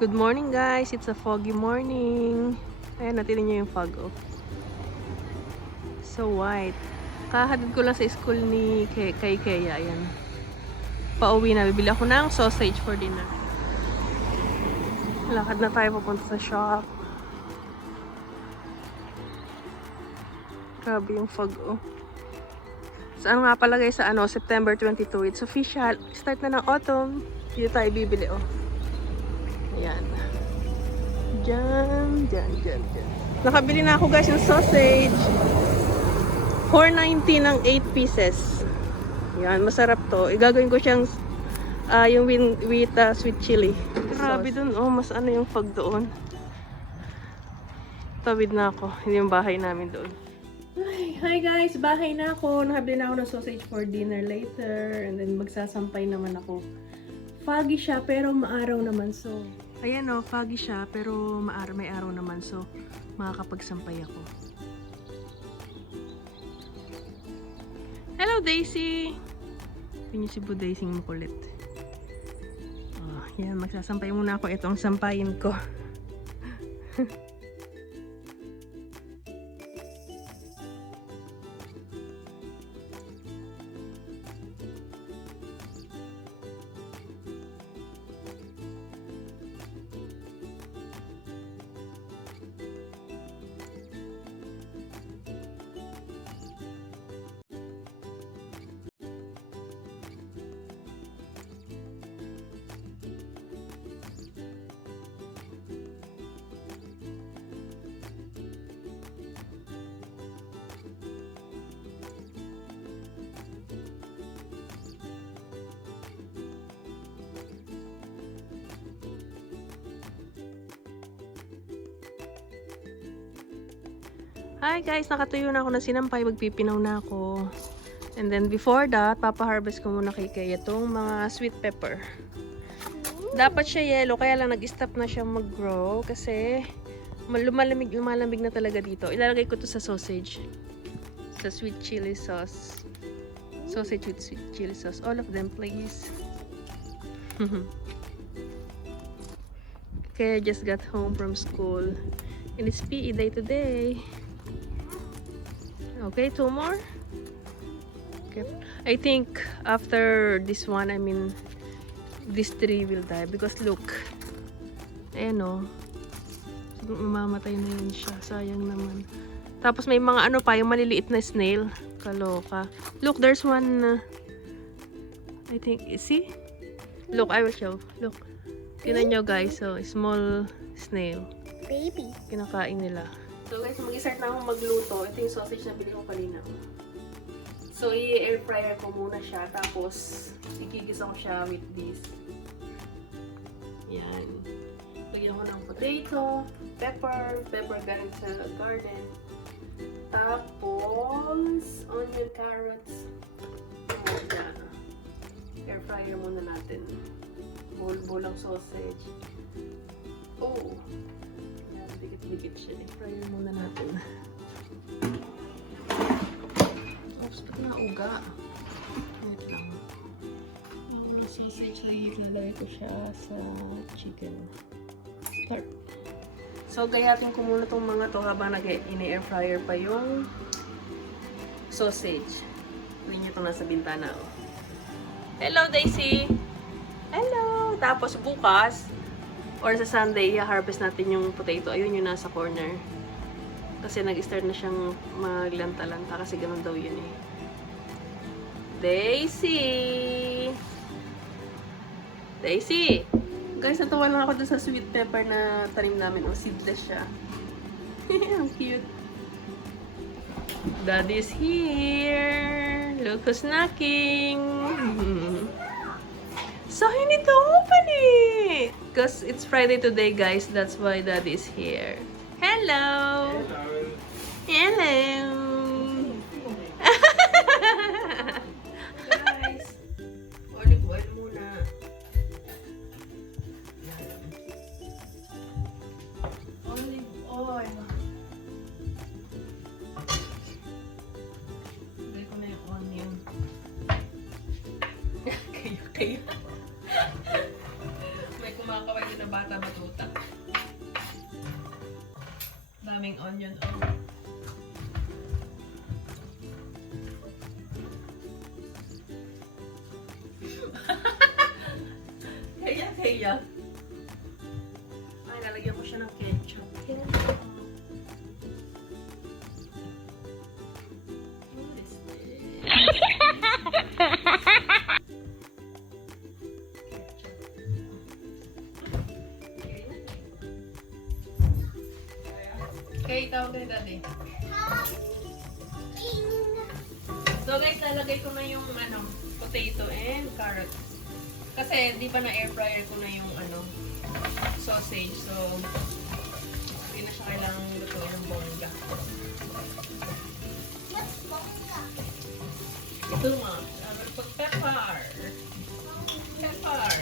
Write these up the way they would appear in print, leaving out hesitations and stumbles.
Good morning guys, it's a foggy morning. Ayan, natin niyo yung fog oh. So white. Kahatid ko lang sa school ni kay Kaya, ayan. Pauwi na, bibili ako ng sausage for dinner. Lakad na tayo papunta sa shop. Grabe yung fog oh. Saan nga palagay sa September 22, it's official. Start na ng autumn. Dito tayo bibili oh. Ayan. Diyan. Nakabili na ako guys ng sausage. $4.90 ng 8 pieces. Ayan, masarap to. Igagawin ko siyang yung with sweet chili. Grabe dun. Oh, mas yung fog doon. Tawid na ako. Hindi yung bahay namin doon. Hi guys! Bahay na ako. Nakabili na ako ng sausage for dinner later. And then magsasampay naman ako. Foggy siya pero maaraw naman so. Ayan o, foggy siya pero may araw naman so makakapagsampay ako. Hello Daisy! Yun yung si Bu Daisy makulit. Oh, yan, magsasampay muna ako. Ito ang sampayin ko. Hi guys, nakatuyo na ako ng sinampay, magpipinaw na ako. And then before that, papa-harvest ko muna kay Kaya itong mga sweet pepper. Dapat siya yellow, kaya lang nag-stop na siya mag-grow kasi lumalamig na talaga dito. Ilalagay ko to sa sausage. Sa sweet chili sauce. Sausage with sweet chili sauce. All of them please. Kaya just got home from school. And it's PE day today. Okay, 2 more. Okay. I think after this one, this tree will die because look. Ayan o. Mamamatay na yun siya. Sayang naman. Tapos may mga pa, yung maliliit na snail. Kaloka. Look, there's one. I think, see? Look, I will show. Look. Tingnan nyo guys. So, small snail. Baby. Kinakain nila. So guys, mag-start na akong magluto. Ito yung sausage na bili ko kanina. So, i-air fryer ko muna siya. Tapos, igigisa ko siya with this. Yan. Lagyan ko ng potato, pepper galing sa garden. Tapos, onion, carrots. Yan. Air fryer muna natin. Bulang sausage. Oh! Dikit-dikit siya. I-fryer muna natin. Oops, ba't nauga? Wait lang. Yung sausage lalagay ko siya sa chicken. Start. So, gayatin ko muna itong mga to habang nag-in-air fryer pa yung sausage. Tingnan nyo itong nasa bintana. Oh. Hello, Daisy! Hello! Tapos bukas, or sa Sunday, i-harvest natin yung potato. Ayun yung nasa corner. Kasi nag-start na siyang maglanta-lanta kasi ganun daw yun eh. Daisy! Daisy! Guys, natuwa lang ako dun sa sweet pepper na tanim namin. O, seedless siya. Ang cute. Daddy's here! Look who's knocking! So, hindi to open eh! Because it's Friday today, guys. That's why Daddy is here. Hello! Hello! Guys, olive oil muna. Olive oil. Lagay ko na yung onion. Kaya. May kumakaway din na bata matuta. Daming onion. Kaya. Ay, lalagyan ko siya ng ketchup. Okay, tawag kay daddy. So guys, lalagay ko na yung potato and carrot. Kasi di pa na air fryer ko na yung sausage. So hindi na siya kailangang lutuin ng bongga. What's bongga? Too much. I will put pepper. Pepper.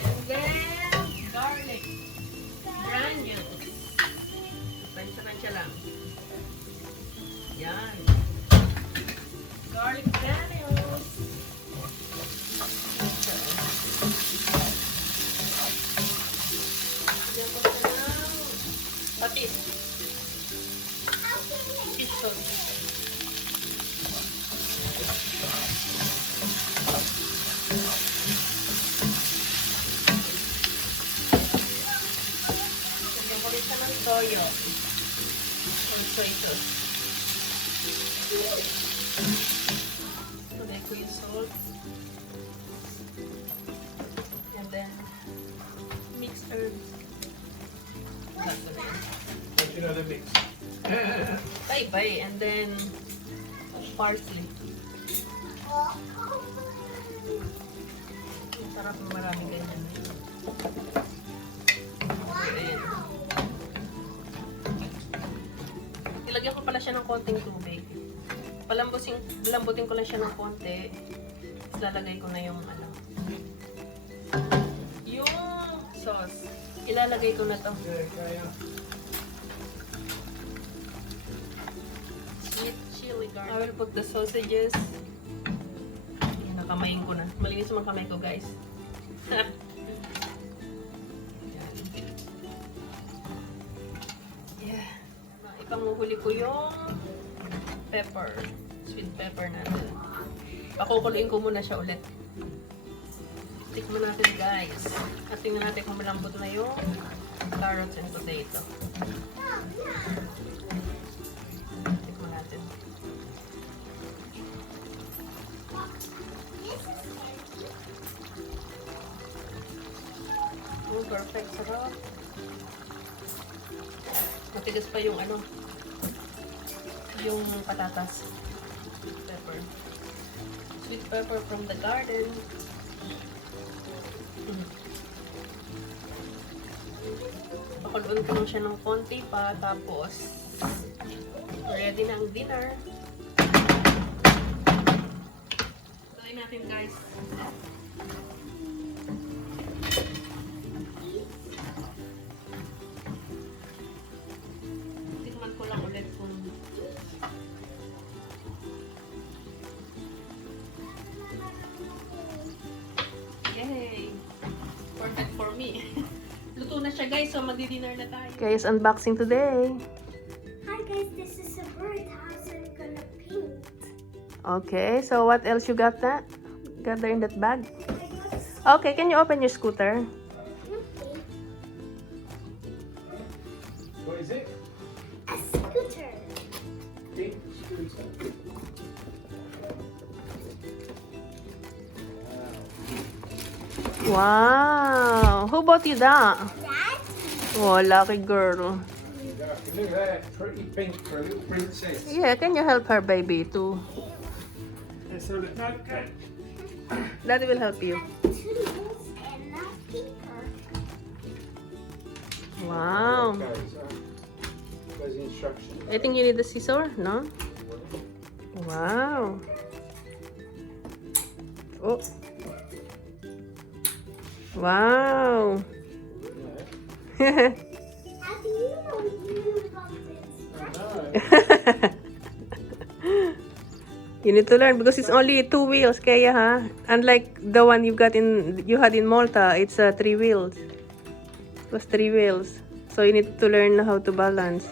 And then garlic. Granules. Tansya-tansya lang. Yan. Garlic granules. Diyan ko siya ng patis. Fish sauce. Diyan ko rin siya ng toyo. Or soy sauce. Lagay ko yung salt. And then, mix herbs. You know the mix. Bye-bye. And then, parsley. Ang sarap ng maraming ganyan. Ayan. Ilagyan ko pala siya ng konting tubig. Palambutin ko lang siya ng konti. Ilalagay ko na yung yung sauce. Ilalagay ko na to. Sweet chili garlic. I will put the sausages. Ayan, nakamayin ko na. Malinis yung mga kamay ko, guys. Yeah. Ipanguhuli ko yung pepper. Sweet pepper natin. Pakukuliin ko muna siya ulit. Tikman natin, guys. At tingnan natin kung malambot na yung carrots and potato. Tikman natin. Oh, perfect. Sarap. Matigas pa yung yung patatas. Pepper. Sweet pepper from the garden. Pakuluin ko lang siya ng konti pa, tapos ready na ang dinner. Try natin, guys. Tikman ko lang ulit kung yay! Perfect for me. Luto na siya, guys, so magdi-dinner na tayo. Guys, unboxing today. Hi guys, this is a birdhouse I'm gonna paint. Okay, so what else you got there in that bag? I got Okay, can you open your scooter? okay, What is it? a scooter. Pink scooter. Wow! Who bought you that? Daddy. Oh, lucky girl. Look at that, pretty pink for a little princess. Yeah, can you help her, baby, too? Let's have it. Okay. Daddy will help you. Tools and a paper. Wow. Okay, so there's the instructions. I think you need the scissor, no? Wow. Oh. Wow. Yeah. How do you know you about the instructions? I know. You need to learn because it's only 2 wheels, kaya ha? Unlike the one you had in Malta, it's 3 wheels. It was 3 wheels. So you need to learn how to balance.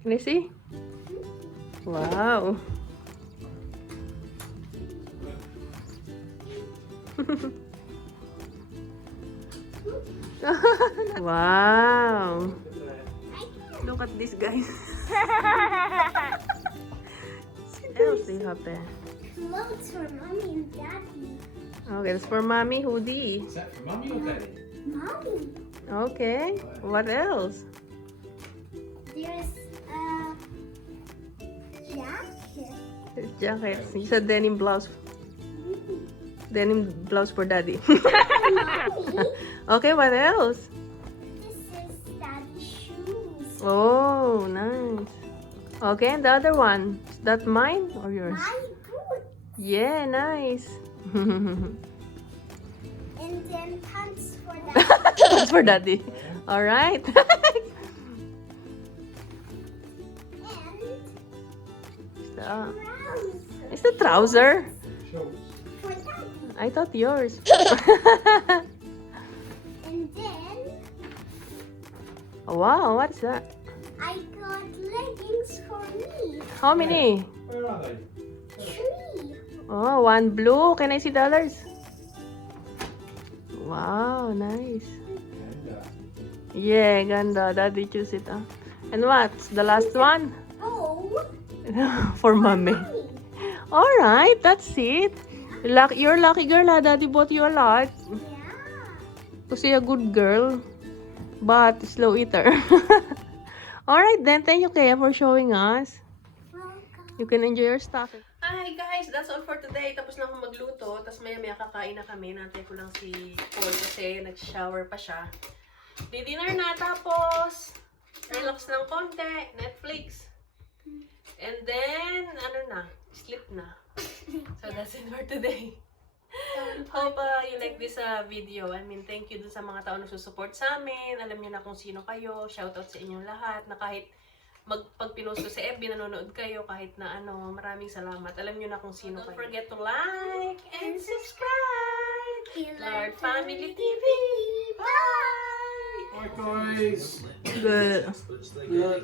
Can you see? Wow. Wow. Look at this, guys. What else do you have there? Clothes for mommy and daddy. Okay, that's for mommy hoodie. Is that for mummy or daddy? Mommy. Okay. What else? There's a jacket. Jackets. It's a denim blouse. Denim blouse for daddy. Mommy. Okay, what else? This is daddy's shoes. Oh, nice. Okay, and the other one. Is that mine or yours? My boots. Yeah, nice. And then pants for daddy. That's for daddy. All right. And Is the trouser? Shorts. for daddy. I thought yours. And then Wow, what's that? I got leggings for me. How many? Where are they? 3. Oh, one blue. Can I see the others? Wow, nice. And, Yeah, ganda. Daddy choose it. Ah. And what's the last one? Oh, For mommy. mommy. Alright, that's it. You're lucky girl ha. Daddy bought you a lot. Yeah. Kasi a good girl. But slow eater. Alright then, thank you Kaya for showing us. Welcome. You can enjoy your stuff. Hi guys, that's all for today. Tapos na akong magluto. Tapos maya kakain na kami. Nantay ko lang si Paul kasi nag-shower pa siya. Di-dinner na tapos relax ng konti. Netflix. And then, ano na, sleep na. So that's it for today. Hope you like this video. I mean, thank you dun sa mga tao na susupport sa amin. Alam niyo na kung sino kayo. Shoutout sa inyong lahat na kahit pag pinost ko sa FB, nanonood kayo kahit na ano, maraming salamat. Alam niyo na kung sino kayo. Don't forget to like and subscribe. Gillard Family TV. Bye! Bye guys. Good. Good.